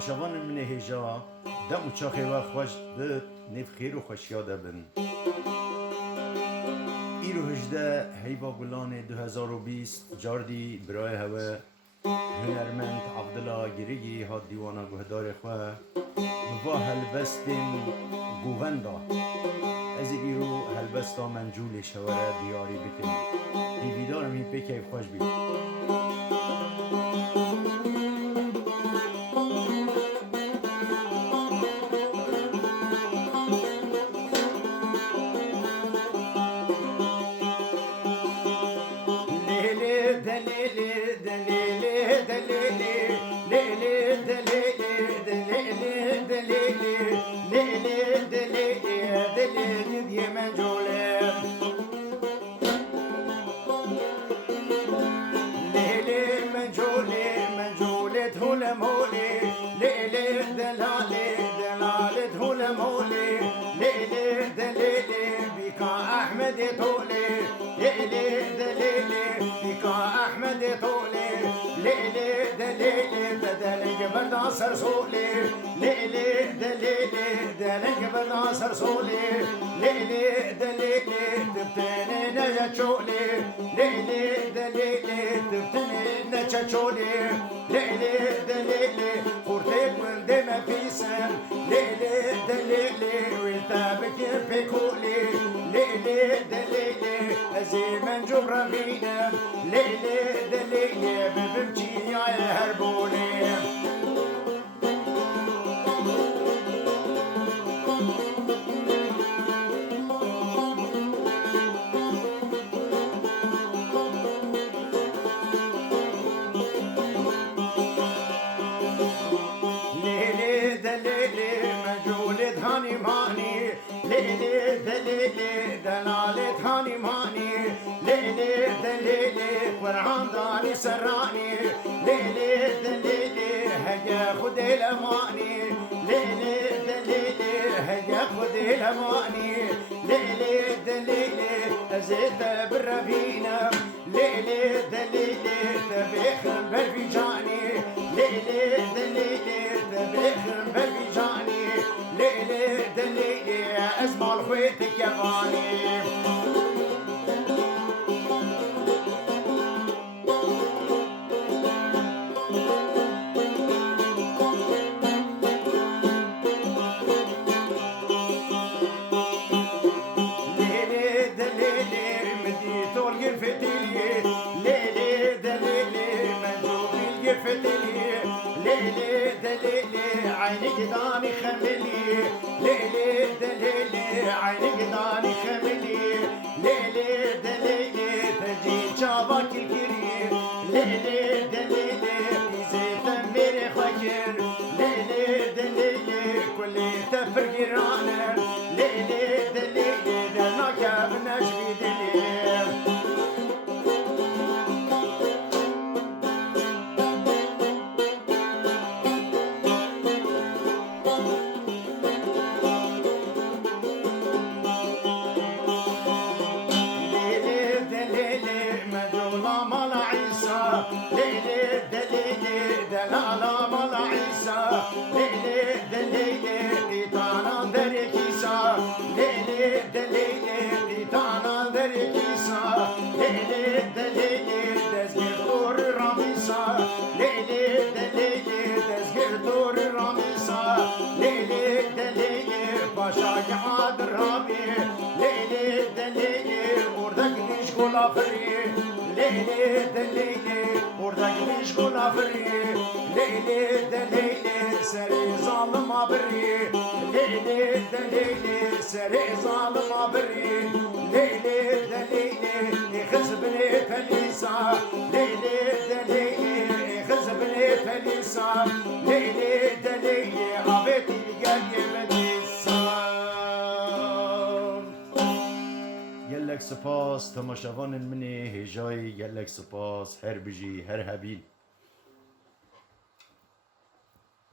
تماشاوان من هجا دم و چاخی و خوش دت نف خیر و خوشیا دبن ایرو هجده هیوا گلان 2020 جاردی برای هوا هنرمند عبدالله گریگی هاد دیوانا گهدار خواه و هلبستین گووندا از ایرو هلبستا منجول شوره دیاری بکن دیویدارم این پیکه خوش بید أحمد طولي ليلي دليلي بكا أحمد طولي ليلي دليلي دليلي بردا سرسولي ليلي دليلي دليلي بردا سرسولي ليلي دليلي تبتني نجاتشولي ليلي دليلي تبتني نجاتشولي ليلي دليلي قرتك من دم بيسن ليلي دليلي ويتابك بكولي ليلي دليلي أزيمن جبرانينا ليلي دليلي ببمشي يا هربولي ليلي دليلي مجولد هاني ماني ليلي دليلي دلالة هاني ماني ليلي دليلي قرعان داني سراني ليلي دليلي هيا خد الأماني ليلي دليلي هيا خد الأماني ليلي دليلي أزيد بالربينا ليلي دليلي تبيخن بالفيجاني ليلي دليلي تبيخن بالفيجاني ليلي دليلي أزمع الخويتك يا غاني ليلي دليلي عينك داني خملي ليلي دليلي عينك داني خملي ليلي دليلي تجي شابك الكريم ليلي دليلي زيت ميري خكر ليلي دليلي كل تفرق رانا ليلي دليلي دلناك بنجمي دليل ليلي دليلي دلالة مال عيسى ليلي دليلي قيطانا دري كيسا ليلي دليلي قيطانا دري كيسا ليلي دليلي دزجر دور راميسا ليلي دليلي دزجر دور راميسا ليلي دليلي باشا قعد رامي ليلي دليلي وردك نشكو لافري ليلي دليلي وردك نشكو لافري ليلي دليلي سري ظالم عبري ليلي دليلي سري ظالم عبري ليلي دليلي خزبني فليسا ليلي دليلي خزبني فليسا ليلي دليلي عبيتي قلبي بديسا گلک سپاس تماشاوان منی هجای گلک سپاس هر بجی هر هبیل